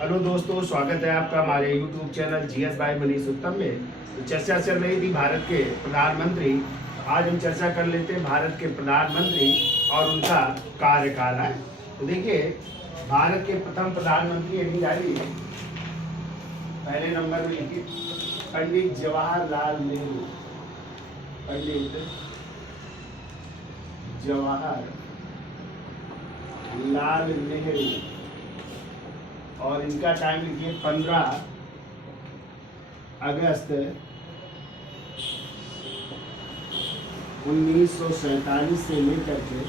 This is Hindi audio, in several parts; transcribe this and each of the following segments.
हेलो दोस्तों, स्वागत है आपका हमारे YouTube channel GS bye Manish उत्तम में। तो चर्चा चल रही थी भारत के प्रधानमंत्री। आज हम चर्चा कर लेते हैं भारत के प्रधानमंत्री और उनका कार्यकाल है। तो देखिए, भारत के प्रथम प्रधानमंत्री पहले नंबर में लिखिए पंडित जवाहरलाल नेहरू। पंडित जवाहरलाल नेहरू और इनका टाइम लिखिए 15 अगस्त 1947 से लेकर के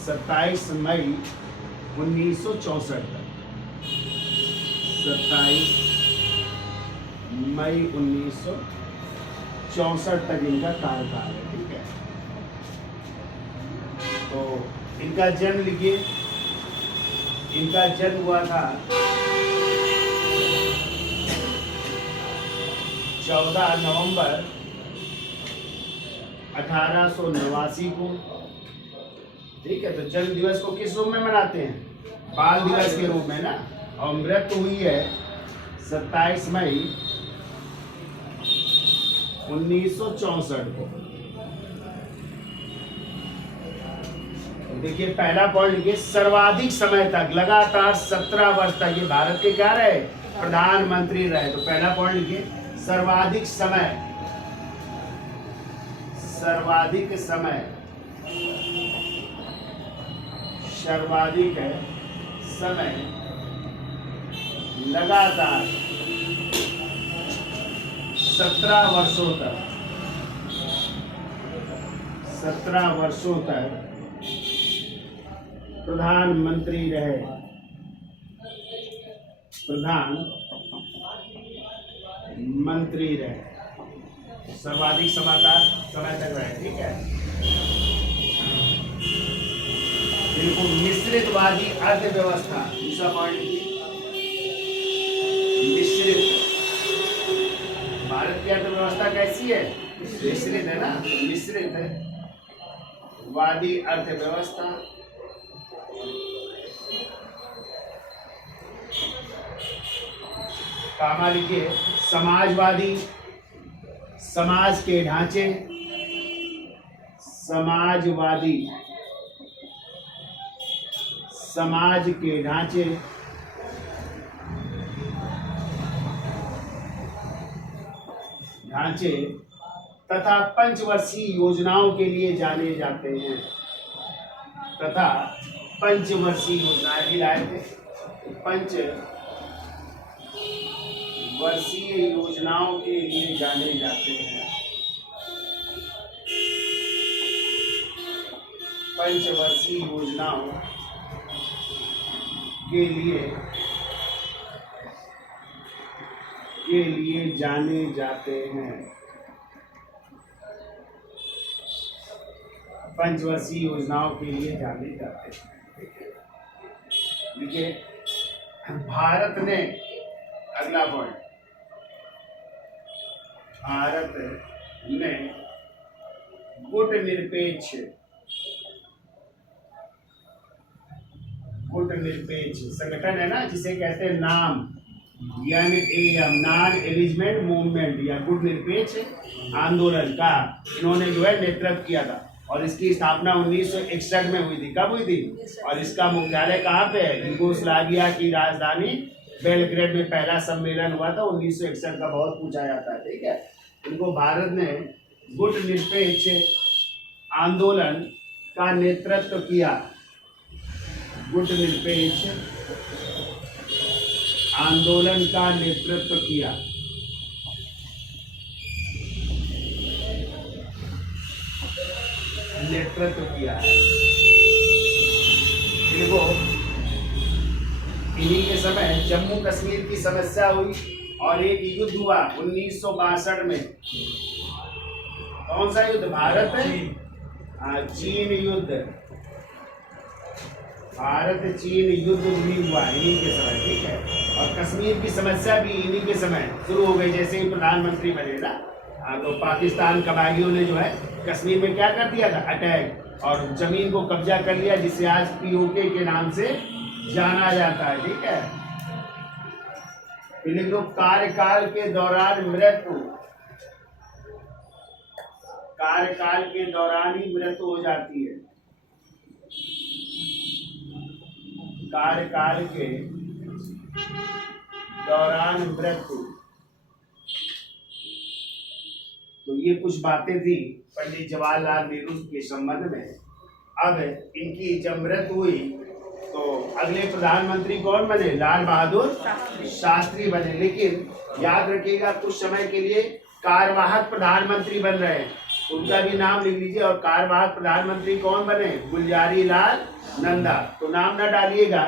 27 मई 1964 तक। 27 मई 1964 तक इनका कार्यकाल है। ठीक है, तो इनका जन्म लिखिए। इनका जन्म हुआ था 14 नवंबर 1889 को। ठीक है, तो जन्म दिवस को किस रूप में मनाते हैं? बाल दिवस के रूप में ना। और मृत्यु हुई है 27 मई 1964 को। देखिए, पहला पॉइंट लिखिए, सर्वाधिक समय तक लगातार 17 वर्ष तक ये भारत के क्या रहे? प्रधानमंत्री रहे। तो पहला पॉइंट लिखिए, सर्वाधिक समय लगातार 17 वर्षों तक प्रधानमंत्री रहे। सर्वाधिक समय तक रहे। ठीक है, बिल्कुल। मिश्रितवादी अर्थव्यवस्था, दूसरा पॉइंट मिश्रित। भारत की अर्थव्यवस्था कैसी है? मिश्रित है ना। मिश्रित वादी अर्थव्यवस्था। कामा लिखिए, समाजवादी। समाज के ढांचे तथा पंचवर्षीय योजनाओं के लिए जाने जाते हैं। पंचवर्षीय योजनाएं भी लाए थे। पंचवर्षीय योजनाओं के लिए जाने जाते हैं। पंचवर्षीय योजनाओं के लिए जाने जाते हैं। पंचवर्षीय योजनाओं के लिए जाने जाते हैं। देखिए, भारत ने, अगला पॉइंट, भारत ने गुटनिरपेक्ष संगठन है ना, जिसे कहते हैं नाम, नॉन एलिजमेंट मूवमेंट या गुटनिरपेक्ष आंदोलन का इन्होंने जो है नेतृत्व किया था। और इसकी स्थापना 1961 में हुई थी। कब हुई थी? और इसका मुख्यालय कहाँ पे है? यूगोस्लाविया की राजधानी बेलग्रेड में पहला सम्मेलन हुआ था 1961 का। बहुत पूछा जाता है। ठीक है, इनको भारत ने गुटनिरपेक्ष आंदोलन का नेतृत्व किया। गुटनिरपेक्ष आंदोलन का नेतृत्व किया। देखो, इन्हीं के समय जम्मू कश्मीर की समस्या हुई और एक युद्ध हुआ 1962 में। कौन सा युद्ध? भारत चीन युद्ध। भारत चीन युद्ध भी हुआ इन्हीं के समय। ठीक है, और कश्मीर की समस्या भी इन्हीं के समय शुरू हो गई जैसे ही प्रधानमंत्री बने ना। तो पाकिस्तान कबायलियों ने जो है कश्मीर में क्या कर दिया था? अटैक, और जमीन को कब्जा कर लिया, जिसे आज पीओके के नाम से जाना जाता है। ठीक है, फिर लिख लो कार्यकाल के दौरान मृत्यु, कार्यकाल के दौरान ही मृत्यु हो जाती है, कार्यकाल के दौरान मृत्यु। तो ये कुछ बातें थी पंडित जवाहरलाल नेहरू के संबंध में। अब इनकी जब मृत्यु हुई तो अगले प्रधानमंत्री कौन बने? लाल बहादुर शास्त्री बने। लेकिन याद रखिएगा कुछ समय के लिए कार्यवाहक प्रधानमंत्री बन रहे हैं, उनका भी नाम लिख लीजिए। और कार्यवाहक प्रधानमंत्री कौन बने? गुलजारी लाल नंदा। तो नाम न डालिएगा,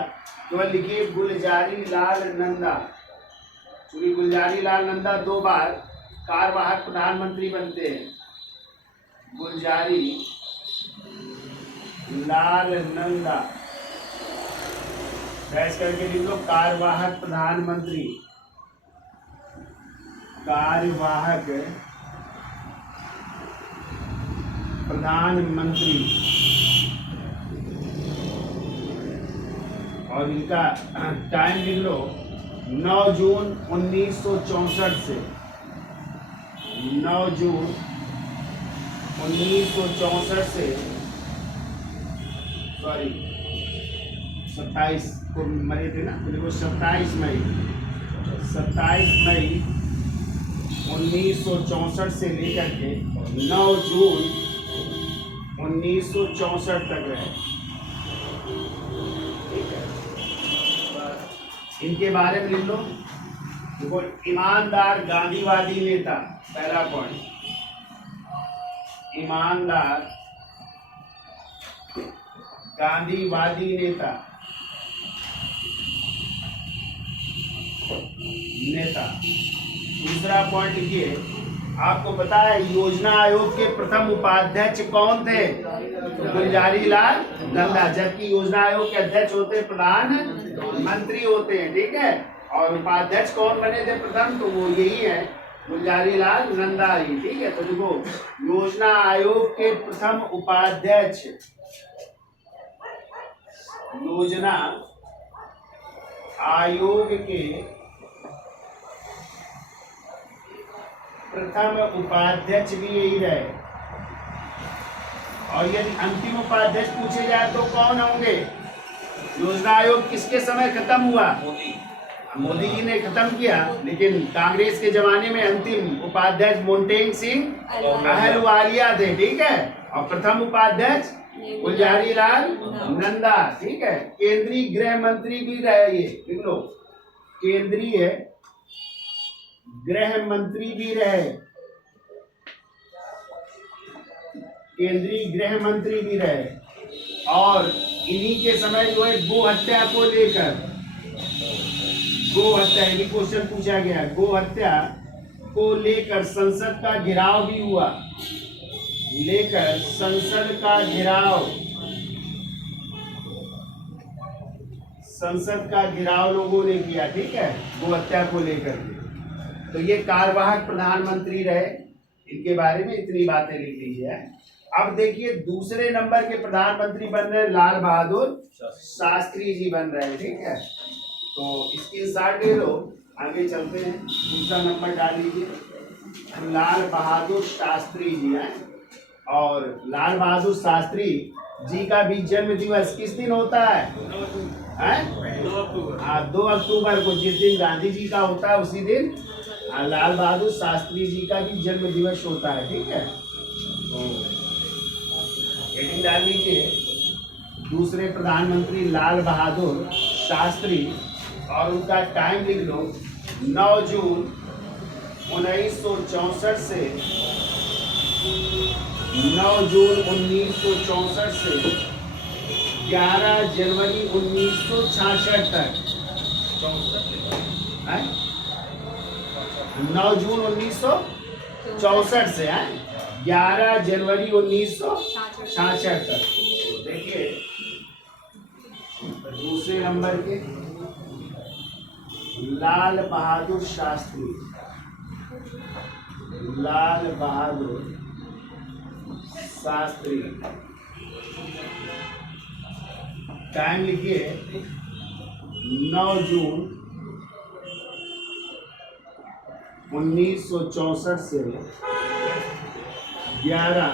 केवल लिखिए गुलजारी लाल नंदा। क्योंकि गुलजारी लाल नंदा 2 बार कार्यवाहक प्रधानमंत्री बनते हैं। गुलजारी लाल नंदा ऐसे करके लिख लो कार्यवाहक प्रधानमंत्री, कार्यवाहक प्रधानमंत्री। और इनका टाइम लिख लो 9 जून 1964 से 9 जून 1964 से 27 को मरे थे ना, देखो 27 मई 1964 से लेकर के 9 जून 1964 तक रहे। ठीक है, इनके बारे में लिख लो। देखो ईमानदार गांधीवादी नेता, पहला पॉइंट, ईमानदार गांधीवादी नेता। दूसरा पॉइंट लिखिए, आपको पता है योजना आयोग के प्रथम उपाध्यक्ष कौन थे? गुलजारी लाल नंदा। जबकि योजना आयोग के अध्यक्ष होते प्रधानमंत्री होते हैं। ठीक है, और उपाध्यक्ष कौन बने थे प्रथम? तो वो यही है, गुलजारी लाल नंदा ही। ठीक है, तो देखो योजना आयोग के प्रथम उपाध्यक्ष, योजना आयोग के प्रथम उपाध्यक्ष भी यही रहे। और यदि अंतिम उपाध्यक्ष पूछे जाए तो कौन होंगे? योजना आयोग किसके समय खत्म हुआ? मोदी जी ने खत्म किया, लेकिन कांग्रेस के जमाने में अंतिम उपाध्यक्ष मोन्टेग सिंह अहलुवालिया थे। ठीक है, और प्रथम उपाध्यक्ष गुलजारी लाल नंदा। ठीक है, केंद्रीय गृह मंत्री भी रहे, ये लिख लो, केंद्रीय गृह मंत्री भी रहे, केंद्रीय गृह मंत्री भी रहे। और इन्हीं के समय जो है गो हत्या को लेकर, गो हत्या यदि क्वेश्चन पूछा गया, गो हत्या को लेकर संसद का घेराव भी हुआ, लेकर संसद का घेराव, संसद का घेराव लोगों ने किया। ठीक है, गो हत्या को लेकर के। तो ये कार्यवाहक प्रधानमंत्री रहे, इनके बारे में इतनी बातें लिख लीजिए। अब देखिए दूसरे नंबर के प्रधानमंत्री बन रहे लाल बहादुर शास्त्री जी बन रहे हैं। ठीक है, तो इसकी शॉट ले लो, आगे चलते हैं। दूसरा नंबर डाल लीजिए, लाल बहादुर शास्त्री जी हैं। और लाल बहादुर शास्त्री जी का भी जन्म दिवस किस दिन होता है? 2 अक्टूबर को। जिस दिन गांधी जी का होता है उसी दिन लाल बहादुर शास्त्री जी का भी जन्म दिवस होता है। ठीक है, तो हेडिंग डाल लीजिए, दूसरे प्रधानमंत्री लाल बहादुर शास्त्री। और उनका टाइम लिख लो 9 जून 1964 से 9 जून 1964 से 11 जनवरी 1966 तक। 9 जून 1964 से 11 जनवरी 1966 तक। देखिए दूसरे नंबर के लाल बहादुर शास्त्री, लाल बहादुर शास्त्री। टाइम लिखिए 9 जून 1964 से 11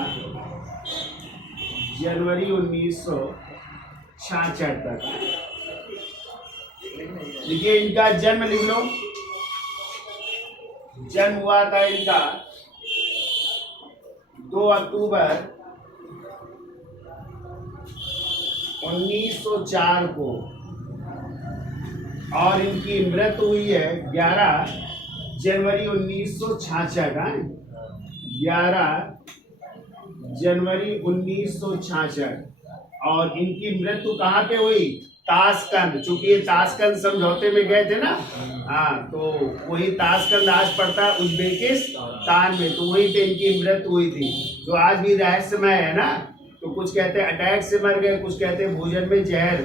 जनवरी 1966 तक। देखिए इनका जन्म लिख लो। जन्म हुआ था इनका 2 अक्टूबर 1904 को और इनकी मृत्यु हुई है 11 जनवरी 1966 का। 11 जनवरी 1966 और इनकी मृत्यु कहाँ पे हुई? ताशकंद। चूंकि ये ताशकंद समझौते में गए थे ना, हाँ, तो वही ताशकंद आज पड़ता है उज्बेकिस्तान में, तो वहीं पे इनकी मृत्यु हुई थी, जो आज भी रहस्यमय है ना। तो कुछ कहते हैं अटैक से मर गए, कुछ कहते हैं भोजन में जहर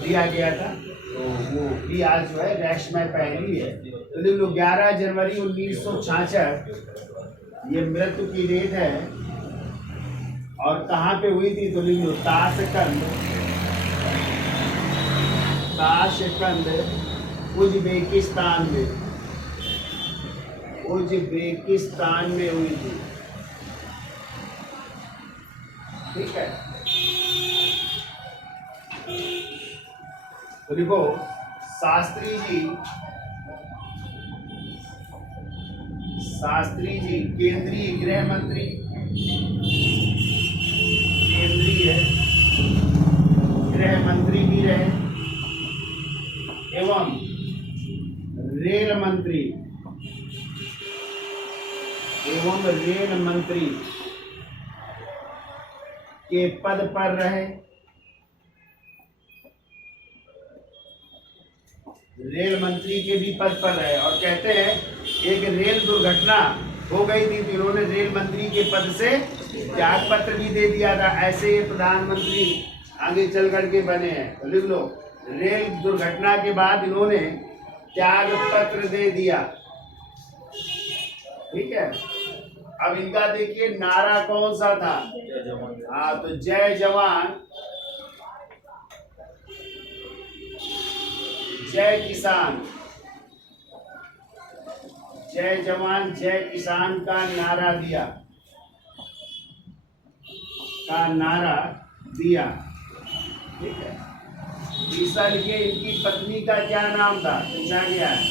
दिया गया था, तो वो भी आज जो है रहस्यमय पहली है। तो देख लो 11 जनवरी 1966 ये मृत्यु की डेट है। और कहाँ पे हुई थी? तो लिख लो ताशकंद उज्बेकिस्तान में, उज्बेकिस्तान में हुई थी। ठीक है, तो देखो शास्त्री जी केंद्रीय गृह मंत्री, केंद्रीय गृह मंत्री भी रहे एवं रेल मंत्री के पद पर रहे। रेल मंत्री के भी पद पर रहे और कहते हैं एक रेल दुर्घटना हो गई थी तो इन्होंने रेल मंत्री के पद से त्याग पत्र भी दे दिया था। ऐसे ये प्रधानमंत्री आगे चल करके बने हैं। तो लिख लो रेल दुर्घटना के बाद इन्होंने त्याग पत्र दे दिया। ठीक है, अब इनका देखिए नारा कौन सा था? हाँ, तो जय जवान जय किसान, जय जवान जय किसान का नारा दिया। ठीक है, तीसरा लिखिए इनकी पत्नी का क्या नाम था? पूछा गया है।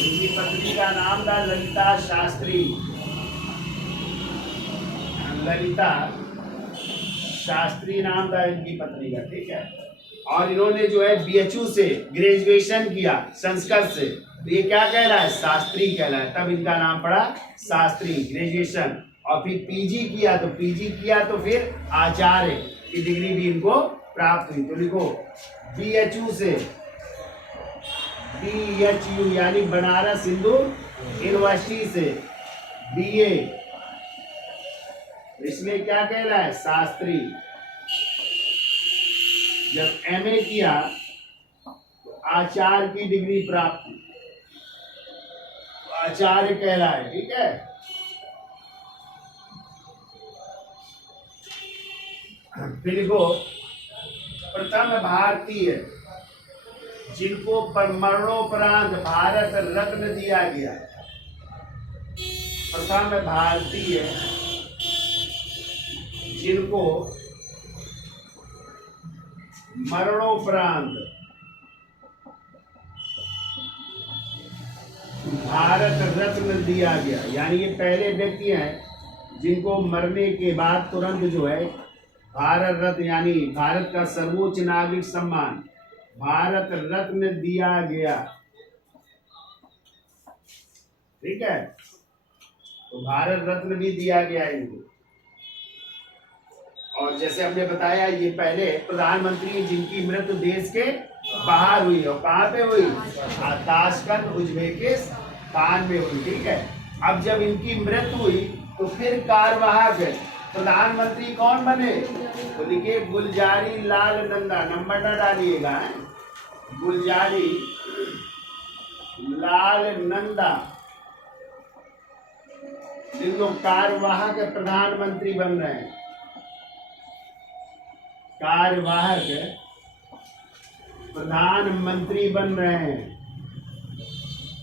इनकी पत्नी का नाम था ललिता शास्त्री। ललिता शास्त्री नाम था इनकी पत्नी का। ठीक है, और इन्होंने जो है बीएचयू से ग्रेजुएशन किया संस्कृत से, तो ये क्या कह रहा है? शास्त्री कह रहा है, तब इनका नाम पड़ा शास्त्री। ग्रेजुएशन और फिर पीजी किया, तो फिर आचार्य की डिग्री भी इनको प्राप्त हुई। तो लिखो बीएचयू से, बीएचयू यानी बनारस हिंदू यूनिवर्सिटी से बीए, इसमें क्या कह रहा है? शास्त्री। जब एमए किया तो आचार्य की डिग्री प्राप्त हुई, आचार्य कहलाए। ठीक है, फिर लिखो प्रथम भारतीय जिनको मरणोपरांत भारत रत्न दिया गया। प्रथम भारतीय जिनको मरणोपरांत भारत रत्न दिया गया, यानी ये पहले व्यक्ति हैं जिनको मरने के बाद तुरंत जो है भारत रत्न यानी भारत का सर्वोच्च नागरिक सम्मान भारत रत्न दिया गया। ठीक है, तो भारत रत्न भी दिया गया इनको। और जैसे हमने बताया ये पहले प्रधानमंत्री जिनकी मृत्यु देश के बाहर हुई, और कहाँ पे हुई? ताशकंद उज्बेकिस्तान में हुई। ठीक है, अब जब इनकी मृत्यु हुई तो फिर कार्यवाहक प्रधानमंत्री कौन बने? तो लिखिए गुलजारी लाल नंदा, नंबर ना डालिएगा, गुलजारी लाल नंदा जिन लोग कार्यवाहक प्रधानमंत्री बन रहे हैं, कार्यवाहक प्रधानमंत्री बन रहे हैं।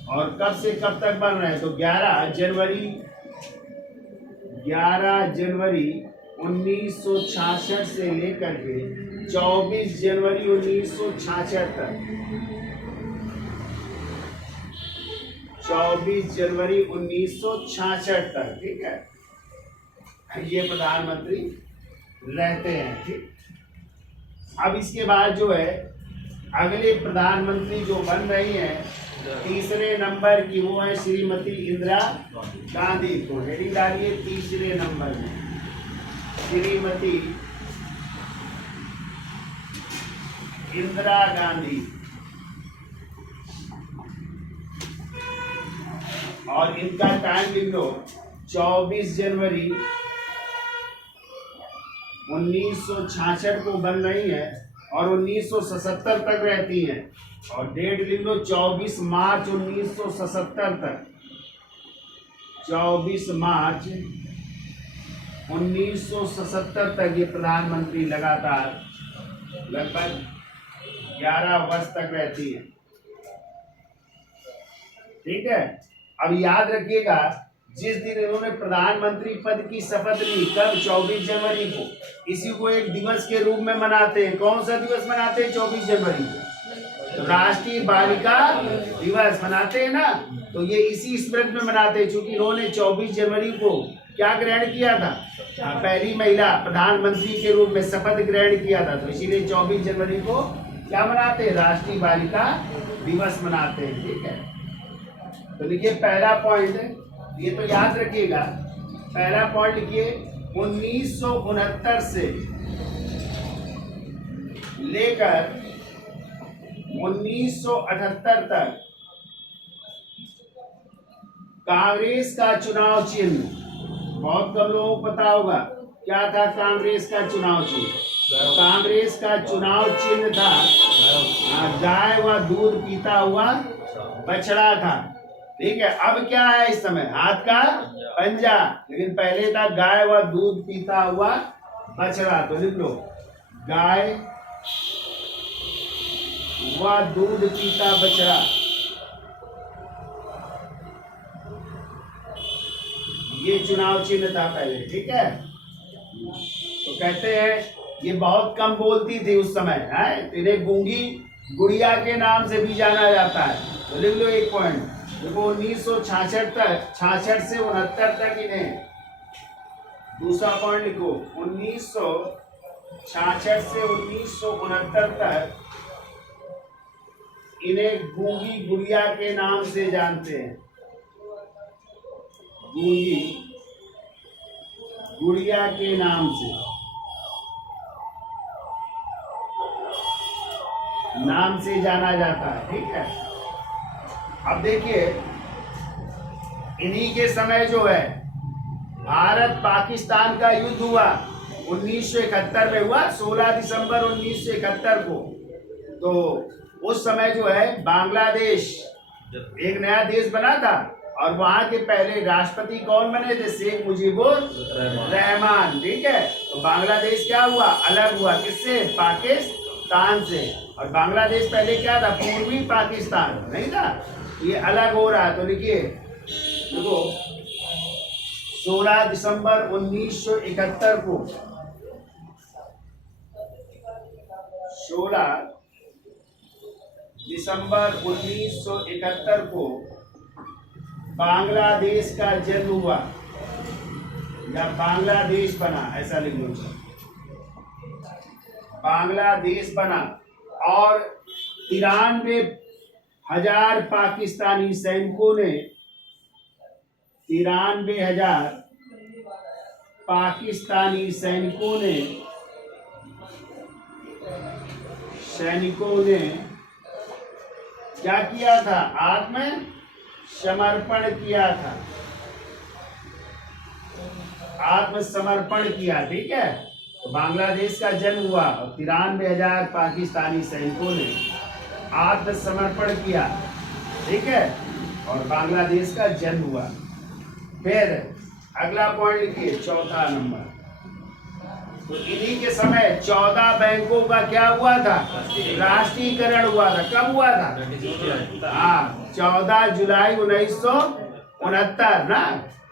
और कब से कब तक बन रहे हैं, तो 11 जनवरी 1966 से लेकर के 24 जनवरी 1966 तक, 24 जनवरी 1966 तक, ठीक है, ये प्रधानमंत्री रहते हैं। ठीक, अब इसके बाद जो है अगले प्रधानमंत्री जो बन रही हैं तीसरे नंबर की, वो है श्रीमती इंदिरा गांधी। तो हेडिंग डालिए तीसरे नंबर में श्रीमती इंदिरा गांधी। और इनका टाइम लिख लो, 24 जनवरी 1966 को बन रही है और 1977 तक रहती हैं। और डेट लिख लो 24 मार्च 1977 तक, 24 मार्च 1977 तक ये प्रधानमंत्री लगातार लगभग 11 वर्ष तक रहती हैं। ठीक है, अब याद रखिएगा जिस दिन इन्होंने प्रधानमंत्री पद की शपथ ली, कब, 24 जनवरी को, इसी को एक दिवस के रूप में मनाते हैं। कौन सा दिवस मनाते हैं 24 जनवरी को? तो राष्ट्रीय बालिका दिवस मनाते हैं ना, तो ये इसी स्मृति में मनाते हैं, क्योंकि इन्होंने 24 जनवरी को क्या ग्रहण किया था, पहली महिला प्रधानमंत्री के रूप में शपथ ग्रहण किया था। तो इसीलिए 24 जनवरी को क्या मनाते हैं, राष्ट्रीय बालिका दिवस मनाते हैं। ठीक है, तो देखिए पहला पॉइंट, ये तो याद रखिएगा, पहला पॉइंट लिखिए 1969 से लेकर 1978 तक कांग्रेस का चुनाव चिन्ह, बहुत कम लोगों को पता होगा क्या था कांग्रेस का चुनाव चिन्ह। कांग्रेस का चुनाव चिन्ह था गाय व दूध पीता हुआ बछड़ा था। ठीक है, अब क्या है इस समय, हाथ का पंजा, लेकिन पहले था गाय व दूध पीता हुआ बछड़ा। तो लिख लो गाय व दूध पीता बछड़ा, ये चुनाव चिन्ह था पहले। ठीक है, तो कहते हैं ये बहुत कम बोलती थी उस समय, है, इन्हें गूंगी गुड़िया के नाम से भी जाना जाता है। तो लिख लो एक पॉइंट, देखो 1966 तक, 66 से 69 तक इन्हें, दूसरा पॉइंट लिखो 1966 से 1969 तक इन्हें गूंगी गुड़िया के नाम से जानते हैं, गूंगी गुड़िया के नाम से जाना जाता है। ठीक है, अब देखिए इन्हीं के समय जो है भारत पाकिस्तान का युद्ध हुआ, 1971 में हुआ, 16 दिसंबर 1971 को। तो उस समय जो है बांग्लादेश एक नया देश बना था और वहां के पहले राष्ट्रपति कौन बने थे, शेख मुजीबुर रहमान। ठीक है, तो बांग्लादेश क्या हुआ, अलग हुआ, किससे, पाकिस्तान से। और बांग्लादेश पहले क्या था, पूर्वी पाकिस्तान नहीं था, ये अलग हो रहा है। तो लिखिए देखो 16 दिसंबर 1971 को, 16 दिसंबर 1971 को बांग्लादेश का जन्म हुआ या बांग्लादेश बना, ऐसा लिख लो, बांग्लादेश बना। और 93,000 पाकिस्तानी सैनिकों ने, 93,000 पाकिस्तानी सैनिकों ने क्या किया था, आत्मसमर्पण किया था, आत्मसमर्पण किया। ठीक है, तो बांग्लादेश का जन्म हुआ और 93,000 पाकिस्तानी सैनिकों ने आत्मसमर्पण किया। ठीक है, और बांग्लादेश का जन्म हुआ। फिर अगला पॉइंट लिखिए, चौथा नंबर, तो इन्हीं के समय 14 बैंकों का क्या हुआ था, राष्ट्रीयकरण हुआ था। कब हुआ था? हाँ, 14 जुलाई 1969 ना।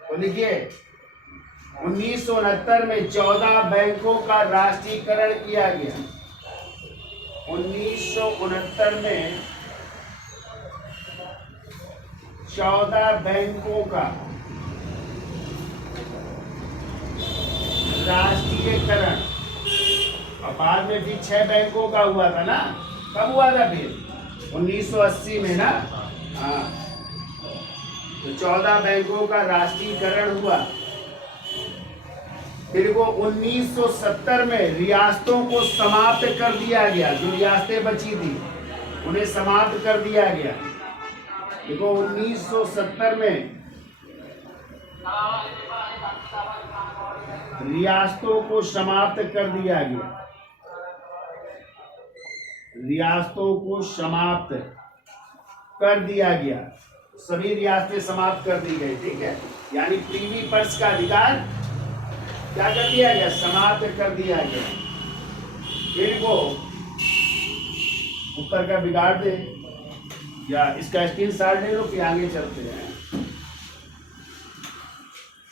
तो लिखिए 1969 में 14 बैंकों का राष्ट्रीयकरण किया गया। 1969 में 14 बैंकों का राष्ट्रीयकरण, और बाद में भी 6 बैंकों का हुआ था ना। कब हुआ था फिर? 1980 में ना। हाँ, तो 14 बैंकों का राष्ट्रीयकरण हुआ। फिर वो 1970 में रियासतों को समाप्त कर दिया गया। जो रियासतें बची थी उन्हें समाप्त कर दिया गया। देखो 1970 में रियासतों को समाप्त कर दिया गया। रियासतों को समाप्त कर दिया गया, सभी रियासतें समाप्त कर दी गई। ठीक है, यानी प्रीवी पर्स का अधिकार क्या कर दिया गया, समाप्त कर दिया गया। फिर वो ऊपर का बिगाड़ दे या इसका स्क्रीनशॉट ले लो, फिर आगे चलते हैं।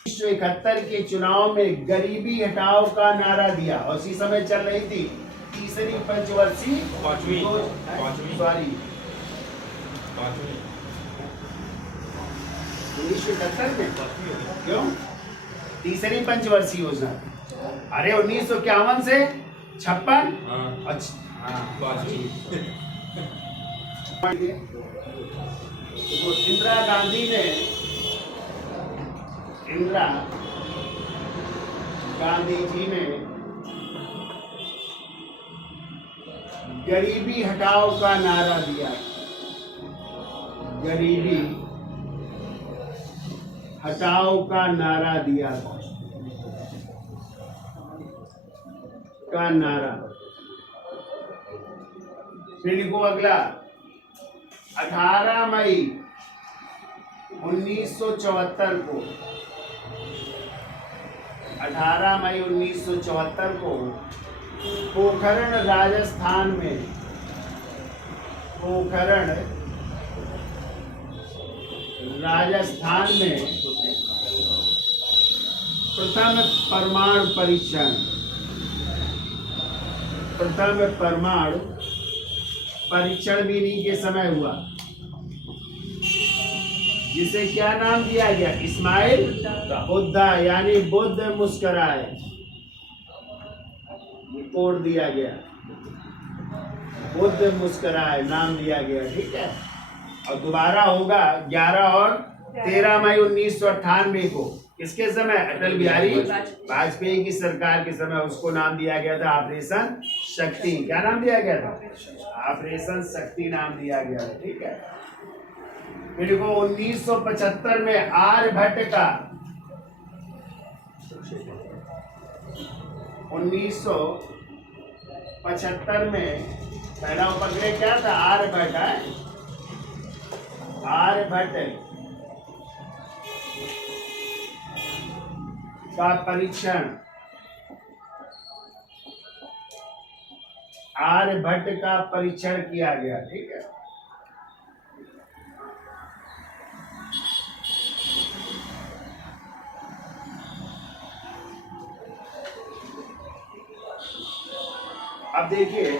1971 के चुनाव में गरीबी हटाओ का नारा दिया, और इसी समय चल रही थी तीसरी पंचवर्षीय सॉरी 1971 में क्यों तीसरी पंचवर्षीय योजना। अरे 1951 से 56। तो इंदिरा गांधी जी ने गरीबी हटाओ का नारा दिया। गरीबी हटाओ का नारा दिया का नारा। फिर लिखो अगला 18 मई 1974 को 18 मई 1974 को पोखरण राजस्थान में प्रथम परमाणु परीक्षण भी इन्हीं के समय हुआ, जिसे क्या नाम दिया गया, इस्माइल बुद्धा, यानी बुद्ध मुस्कुराए, रिपोर्ट दिया गया, बुद्ध मुस्कुराए नाम दिया गया। ठीक है, और दोबारा होगा 11 और 13 मई 1998 को। किसके समय? अटल बिहारी वाजपेयी की सरकार के समय। उसको नाम दिया गया था ऑपरेशन शक्ति। क्या नाम दिया गया था? ऑपरेशन शक्ति नाम दिया गया था। ठीक है, फिर देखो 1975 में आर्यभट्ट का 1975 में पहला उपग्रह क्या था? आर्यभट्ट है। आर्यभट्ट का परीक्षण, आर्यभट्ट का परीक्षण किया गया। ठीक है, अब देखिए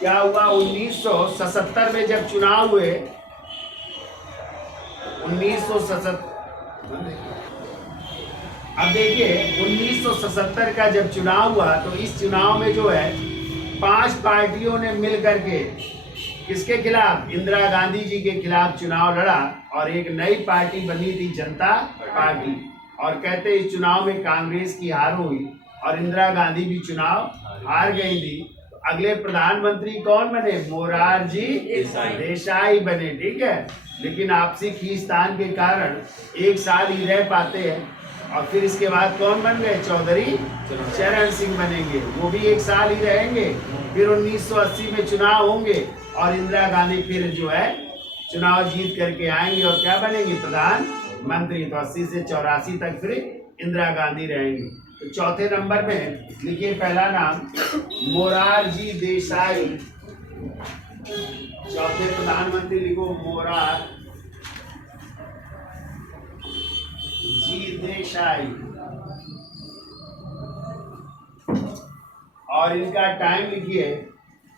क्या हुआ 1977 में जब चुनाव हुए। 1977 अब देखिए 1977 का जब चुनाव हुआ तो इस चुनाव में जो है 5 पार्टियों ने मिल करके किसके खिलाफ? इंदिरा गांधी जी के खिलाफ चुनाव लड़ा, और एक नई पार्टी बनी थी जनता पार्टी। और कहते इस चुनाव में कांग्रेस की हार हुई और इंदिरा गांधी भी चुनाव हार गई थी। अगले प्रधानमंत्री कौन बने? मोरारजी देसाई बने। ठीक है, लेकिन आपसी खींचतान के कारण एक साल ही रह पाते हैं, और फिर इसके बाद कौन बन गए? चौधरी चरण सिंह बनेंगे, वो भी एक साल ही रहेंगे। फिर 1980 में चुनाव होंगे और इंदिरा गांधी फिर जो है चुनाव जीत करके आएंगे और क्या बनेंगे? प्रधानमंत्री। तो 80 से 84 तक फिर इंदिरा गांधी रहेंगे। तो चौथे नंबर में लिखिए पहला नाम मोरारजी देसाई। चौथे प्रधानमंत्री लिखो मोरारजी देसाई। और इनका टाइम लिखिए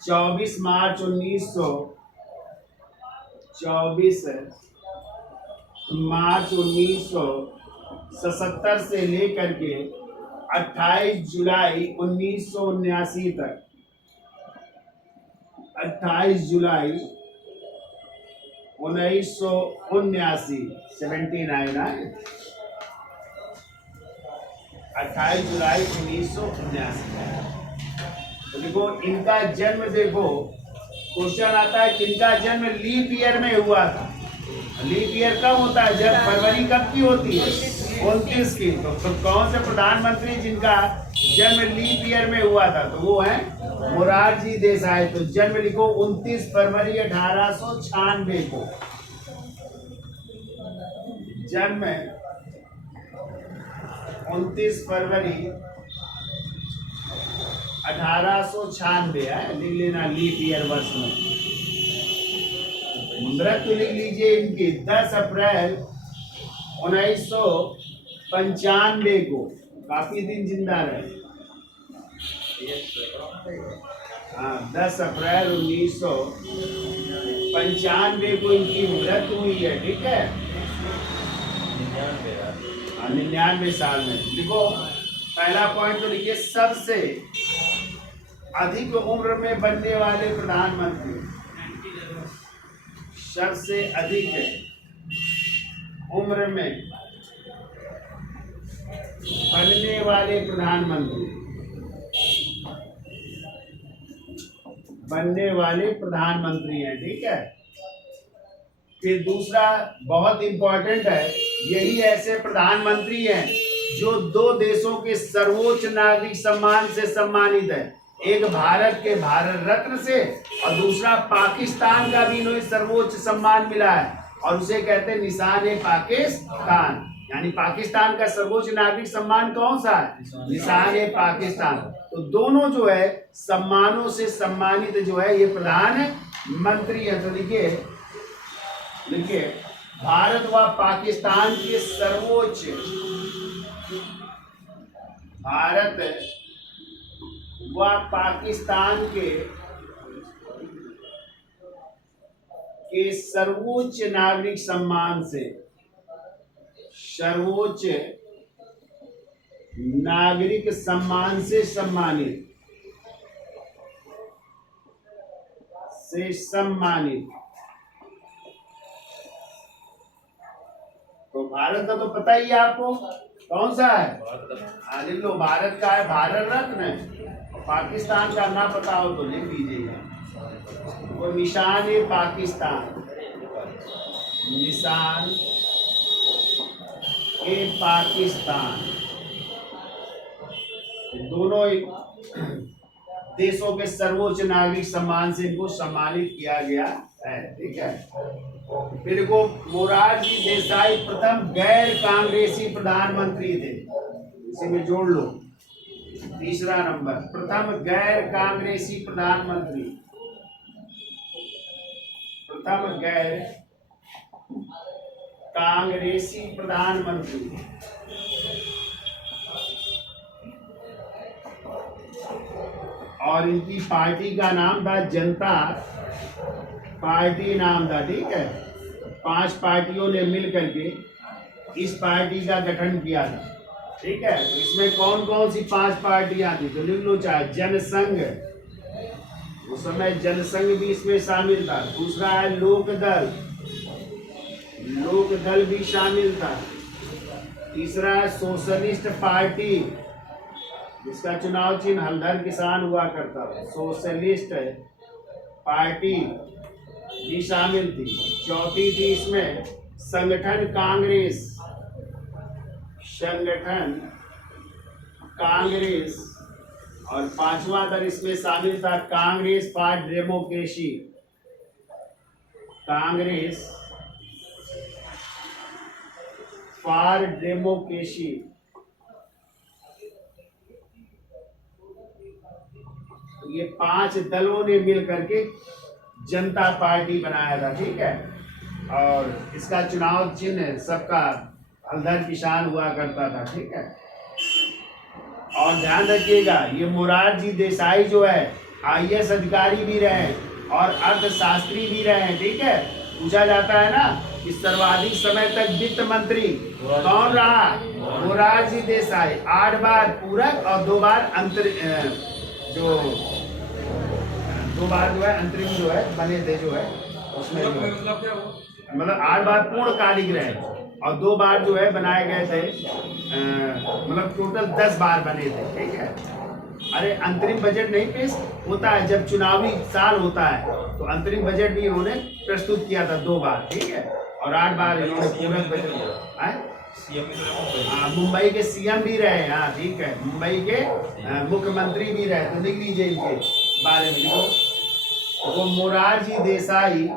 24 मार्च 1977 से लेकर के 28 जुलाई 1979 तक। 28 जुलाई 1979 79 28 जुलाई 1979। तो देखो इनका जन्म, देखो क्वेश्चन आता है किनका जन्म लीप ईयर में हुआ था। लीप ईयर कब होता है? जब फरवरी कब की होती है? 29 की। तो कौन से प्रधानमंत्री जिनका जन्म लीप ईयर में हुआ था? तो वो है मोरारजी देसाई। तो जन्म लिखो 29 फरवरी 1896 को। जन्म 29 फरवरी 1896 है, लिख लेना लीप ईयर वर्ष में। मृत्यु लिख लीजिए इनकी 10 अप्रैल 1995 को। काफी दिन जिंदा रहे। हाँ, 10 अप्रैल 1995 को इनकी मृत्यु हुई है। ठीक है, 99 साल में। देखो पहला पॉइंट तो लिखिए सबसे अधिक उम्र में बनने वाले प्रधानमंत्री। सबसे अधिक उम्र में बनने वाले प्रधानमंत्री, हैं। ठीक है, फिर दूसरा बहुत इंपॉर्टेंट है, यही ऐसे प्रधानमंत्री हैं जो 2 देशों के सर्वोच्च नागरिक सम्मान से सम्मानित है। एक भारत के भारत रत्न से और दूसरा पाकिस्तान का भी इन्हें सर्वोच्च सम्मान मिला है और उसे कहते हैं निशान-ए-पाकिस्तान। यानी पाकिस्तान का सर्वोच्च नागरिक सम्मान कौन सा है? निशान-ए-पाकिस्तान। तो दोनों जो है सम्मानों से सम्मानित जो है ये प्रधानमंत्री है। तो लिखिए भारत व पाकिस्तान के सर्वोच्च, भारत व पाकिस्तान के सर्वोच्च नागरिक सम्मान से, सर्वोच्च नागरिक सम्मान से सम्मानित। तो भारत का तो पता ही है आपको, कौन सा है? लिख लो, भारत का है भारत रत्न है। पाकिस्तान का ना पता हो तो लिख दीजिएगा, वो निशान-ए-पाकिस्तान, निशान-ए-पाकिस्तान। दोनों देशों के सर्वोच्च नागरिक सम्मान से इनको सम्मानित किया गया है। ठीक है, फिर को मोरारजी देसाई प्रथम गैर कांग्रेसी प्रधानमंत्री थे, इसी में जोड़ लो। तीसरा नंबर, प्रथम गैर कांग्रेसी प्रधानमंत्री, प्रथम गैर कांग्रेसी प्रधानमंत्री। और इनकी पार्टी का नाम था जनता पार्टी नाम था। ठीक है, 5 पार्टियों ने मिल करके इस पार्टी का गठन किया था। ठीक है, इसमें कौन कौन सी 5 पार्टियां थी? तो लिख लो, चाहे जनसंघ, उस समय जनसंघ भी इसमें शामिल था। दूसरा है लोकदल, लोकदल भी शामिल था। तीसरा है सोशलिस्ट पार्टी, जिसका चुनाव चिन्ह हलधर किसान हुआ करता था। सोशलिस्ट पार्टी भी शामिल थी। चौथी थी इसमें संगठन कांग्रेस, संगठन कांग्रेस। और 5वां दल इसमें शामिल था Congress for democracy, Congress for democracy. ये 5 दलों ने मिल करके जनता पार्टी बनाया था, ठीक है। और इसका चुनाव चिन्ह सबका हलधर किसान हुआ करता था, ठीक है। और ध्यान रखिएगा, ये मोरारजी देसाई जो है IAS अधिकारी भी रहे और अर्थशास्त्री भी रहे, ठीक है। पूछा जाता है ना कि सर्वाधिक समय तक वित्त मंत्री कौन रहा? मोरारजी देसाई। 8 बार पूरक और 2 बार दो बार जो है अंतरिम जो है बने थे, जो है उसमें मतलब 8 बार पूर्णकालिक रहे और 2 बार जो है बनाए गए थे, मतलब टोटल 10 बार बने थे, ठीक है। अरे अंतरिम बजट नहीं पेश होता है जब चुनावी साल होता है, तो अंतरिम बजट भी इन्होंने प्रस्तुत किया था 2 बार, ठीक है। और 8 बार इन्होंने पूरक बजट मुंबई के CM भी रहे, हाँ ठीक है, मुंबई के मुख्यमंत्री भी रहे। तो लिख लीजिए इनके बारे में, लिखो तो मोरारजी देसाई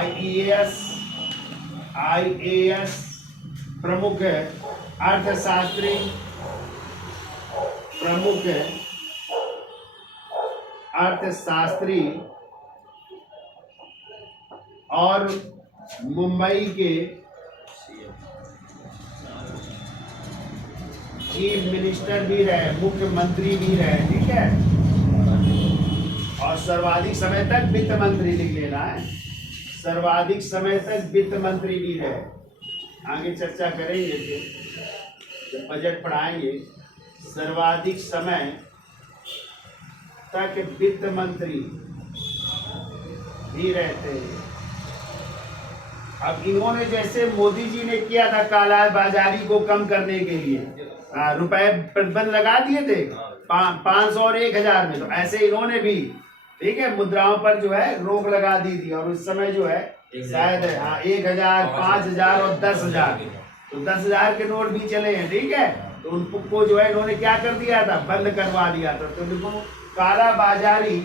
IAS प्रमुख अर्थशास्त्री, और मुंबई के चीफ मिनिस्टर भी रहे, मुख्यमंत्री भी रहे, ठीक है। और सर्वाधिक समय तक वित्त मंत्री लिख लेना है, सर्वाधिक समय तक वित्त मंत्री भी रहे। आगे चर्चा करेंगे जब बजट पढ़ाएंगे। सर्वाधिक समय तक वित्त मंत्री भी रहते हैं। अब इन्होंने जैसे मोदी जी ने किया था काला बाजारी को कम करने के लिए रुपए प्रतिबंध लगा दिए थे 500 और 1000 में, तो ऐसे इन्होंने भी, ठीक है, मुद्राओं पर जो है रोक लगा दी थी। और उस समय जो है शायद 1000, 5000 और 10000, तो 10000 के नोट भी चले हैं, ठीक है। तो उनको जो है इन्होंने क्या कर दिया था, बंद करवा दिया था। तो देखो काला बाजारी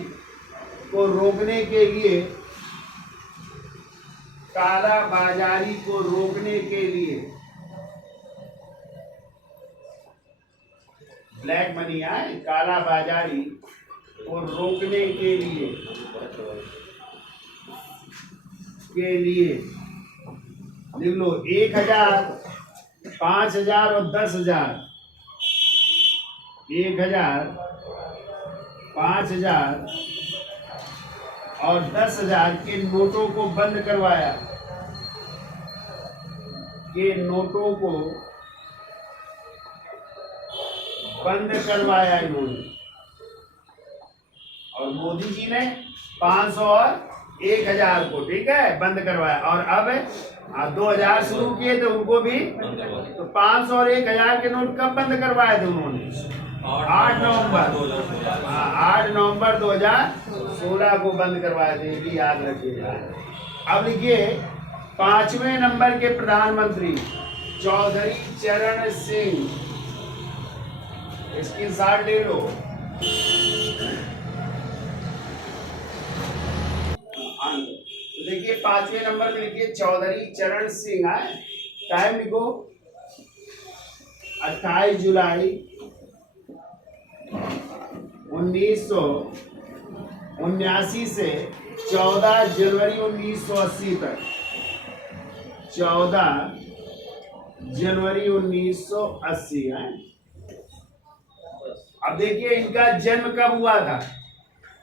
को रोकने के लिए, काला बाजारी को रोकने के लिए, ब्लैक मनी आए, काला बाजारी को रोकने के लिए लिख लो 1000, 5000 और 10000, 1000, 5000 और 10000 के नोटों को बंद करवाया, के नोटों को बंद करवाया इन्होंने। और मोदी जी ने 500 और 1000 को, ठीक है, बंद करवाया। और अब 2000 शुरू किए थे उनको भी, तो 500 और 1000 के नोट कब बंद करवाए थे उन्होंने? 8 नवंबर 2016 को बंद करवाए थे, ये भी याद रखिएगा। अब लिखिए 5वें नंबर के प्रधानमंत्री चौधरी चरण सिंह, इसकी साथ ले लो। तो देखिए 5वें नंबर में लिखिए चौधरी चरण सिंह है। टाइम लिखो 28 जुलाई 1979 से 14 जनवरी 1980 तक, 14 जनवरी 1980 है। अब देखिए इनका जन्म कब हुआ था,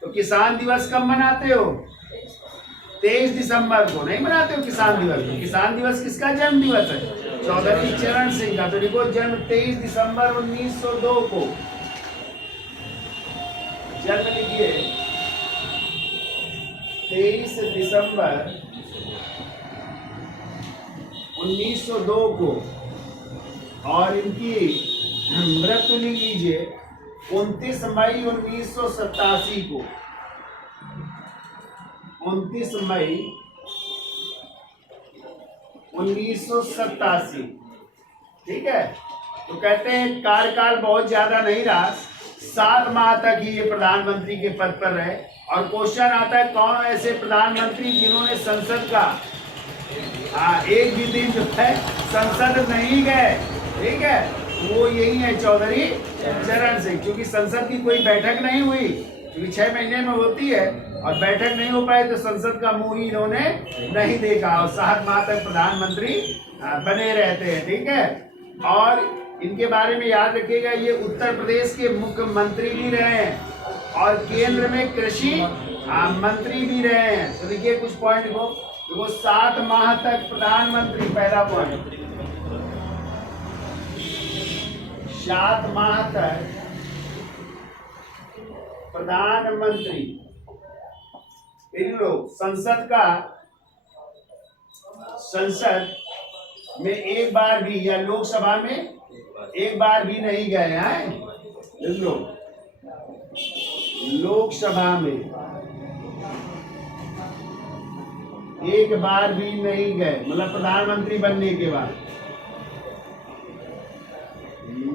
तो किसान दिवस कब मनाते हो? 23 दिसंबर को। नहीं मनाते हो किसान दिवस? किसान दिवस किसका जन्म दिवस है? चौधरी चरण सिंह का। तो देखो जन्म 23 दिसंबर 1902 को, जन्म लिखिए 23 दिसंबर 1902 को। और इनकी मृत्यु लिख लीजिए 29 मई 1987 को, 29 मई 1987, ठीक है। तो कहते हैं कार्यकाल बहुत ज्यादा नहीं रहा, 7 माह तक ही ये प्रधानमंत्री के पद पर रहे। और क्वेश्चन आता है कौन ऐसे प्रधानमंत्री जिन्होंने संसद का हाँ, एक भी दिन जो है संसद नहीं गए, ठीक है, वो यही है चौधरी चरण सिंह, क्योंकि संसद की कोई बैठक नहीं हुई, क्योंकि 6 महीने में होती है और बैठक नहीं हो पाए तो संसद का मुंह ही इन्होंने नहीं देखा और 7 माह तक प्रधानमंत्री बने रहते हैं, ठीक है। और इनके बारे में याद रखिएगा, ये उत्तर प्रदेश के मुख्यमंत्री भी रहे हैं और केंद्र में कृषि मंत्री भी रहे हैं। तो देखिए कुछ पॉइंट वो 7 माह तक प्रधानमंत्री, पहला पॉइंट 7 माह तक प्रधानमंत्री। इन लोग संसद में एक बार भी या लोकसभा में एक बार भी नहीं गए हैं। इन लोग लोकसभा में एक बार भी नहीं गए, मतलब प्रधानमंत्री बनने के बाद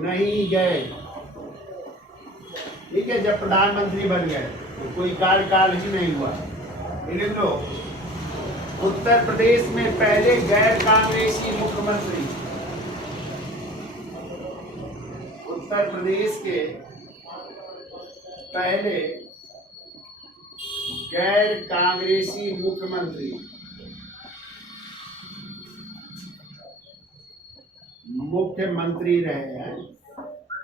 नहीं गए, ठीक है। जब प्रधानमंत्री बन गए तो कोई कार्यकाल ही नहीं हुआ। इन लोग उत्तर प्रदेश में पहले गैर कांग्रेसी मुख्यमंत्री, उत्तर प्रदेश के पहले गैर कांग्रेसी मुख्यमंत्री रहे हैं।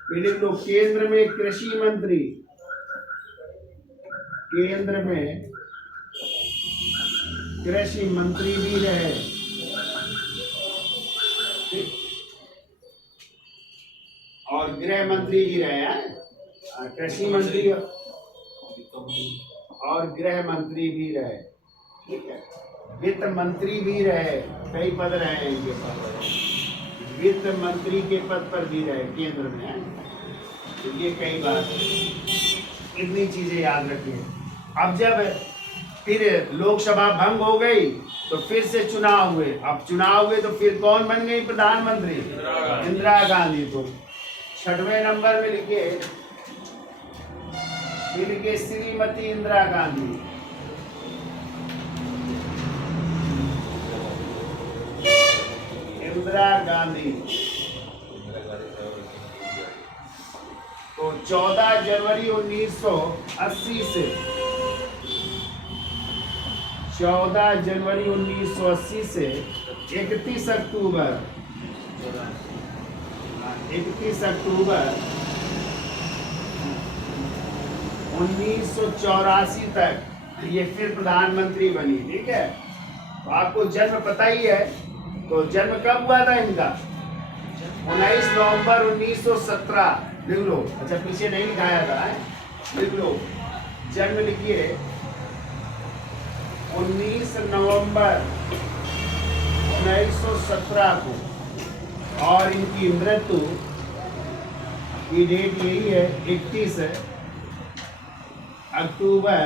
फिर लोग केंद्र में कृषि मंत्री, केंद्र में कृषि मंत्री भी रहे, और गृह मंत्री भी रहे हैं। कृषि मंत्री और गृह मंत्री भी रहे, ठीक है। वित्त मंत्री भी रहे, कई पद रहे हैं इनके पास, वित्त मंत्री के पद पर भी रहे केंद्र में। तो ये कई बार इतनी चीजें याद रखिए। अब जब फिर लोकसभा भंग हो गई तो फिर से चुनाव हुए। अब चुनाव हुए तो फिर कौन बन गई प्रधानमंत्री? इंदिरा गांधी। तो 6वें नंबर में लिखिए श्रीमती इंदिरा गांधी। इंदिरा गांधी तो 14 जनवरी 1980 से 14 जनवरी 1980 से 31 अक्टूबर 1984 तक ये फिर प्रधानमंत्री बनी, ठीक है। तो आपको जन्म पता ही है, तो जन्म कब हुआ था इनका? 19 नवंबर 1917। लिख लो, अच्छा पीछे नहीं लिखाया था, लिख लो। जन्म लिखिए 19 नवंबर 1917 को, और इनकी मृत्यु की डेट यही है 31 अक्टूबर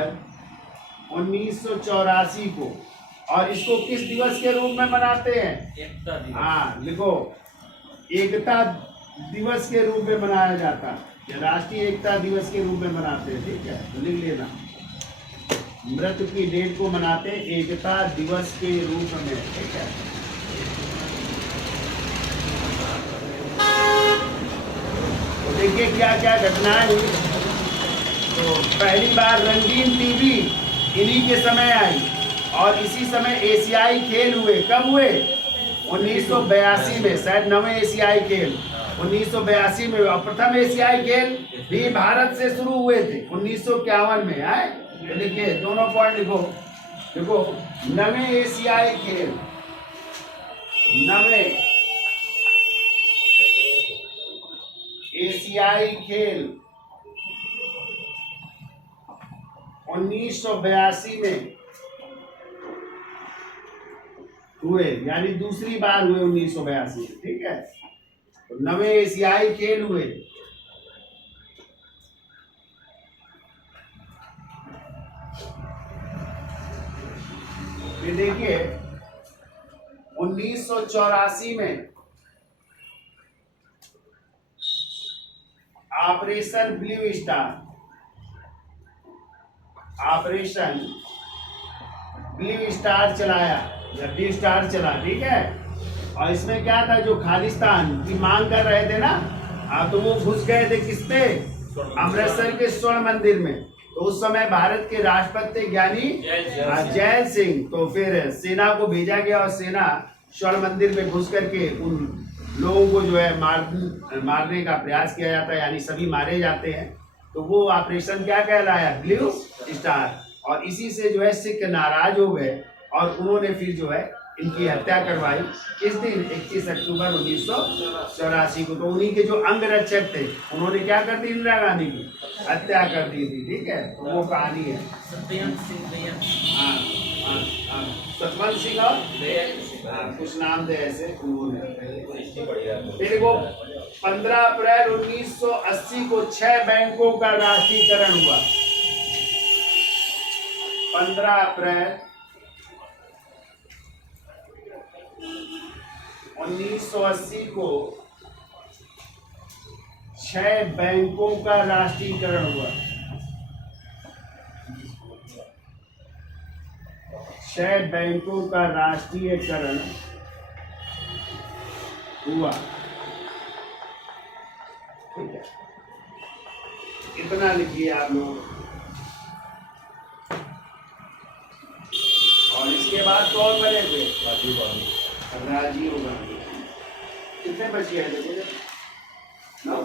1984 को। और इसको किस दिवस के रूप में मनाते हैं? एकता दिवस। हाँ लिखो, एकता दिवस के रूप में मनाया जाता है, राष्ट्रीय एकता दिवस के रूप में मनाते हैं, ठीक है। तो लिख लेना, मृत्यु की डेट को मनाते हैं एकता दिवस के रूप में, ठीक है। तो देखिए क्या क्या घटनाएं हुई। तो पहली बार रंगीन टीवी इन्हीं के समय आई, और इसी समय एशियाई खेल हुए। कब हुए? 1982 में, शायद 9वें एशियाई खेल 1982 में हुआ। प्रथम एशियाई खेल भी भारत से शुरू हुए थे 1951 में, है। देखिए दोनों पॉइंट लिखो, देखो 9वें एशियाई खेल, 9वें एशियाई खेल 1982 में हुए, यानी दूसरी बार हुए 1982, ठीक है। तो 9वें एशियाई खेल हुए। फिर देखिए 1984 में operation blue star, operation blue star चलाया। जब भी स्टार चला, ठीक है। और इसमें क्या था, जो खालिस्तान की मांग कर रहे थे ना, हाँ, तो वो घुस गए थे किस पे, अमृतसर के स्वर्ण मंदिर में। तो उस समय भारत के राष्ट्रपति थे ज्ञानी जैल सिंह। तो फिर सेना को भेजा गया और सेना स्वर्ण मंदिर में घुस करके उन लोगों को जो है मारने का प्रयास किया जाता है, यानी सभी मारे जाते हैं। तो वो ऑपरेशन क्या कहलाया, ब्लू स्टार। और इसी से जो है सिख नाराज हो गए और उन्होंने फिर जो है इनकी हत्या करवाई। किस दिन, 21 अक्टूबर 1984 को। तो उन्हीं के जो अंगरक्षक थे उन्होंने क्या कर दी, इंदिरा गांधी की हत्या कर दी थी, ठीक है। तो वो कहानी है। हाँ, सतवंत सिंह और कुछ नाम थे ऐसे उन्होंने। फिर वो 15 अप्रैल 1980 को 6 बैंकों का राष्ट्रीयकरण हुआ। 15 अप्रैल 1980 को 6 बैंकों का राष्ट्रीयकरण हुआ। 6 बैंकों का राष्ट्रीयकरण हुआ, ठीक है। इतना लिखिए आप लोग। और इसके बाद कौन बने थे, राजीव गांधी। कितने बचे हैं, देखिए 9।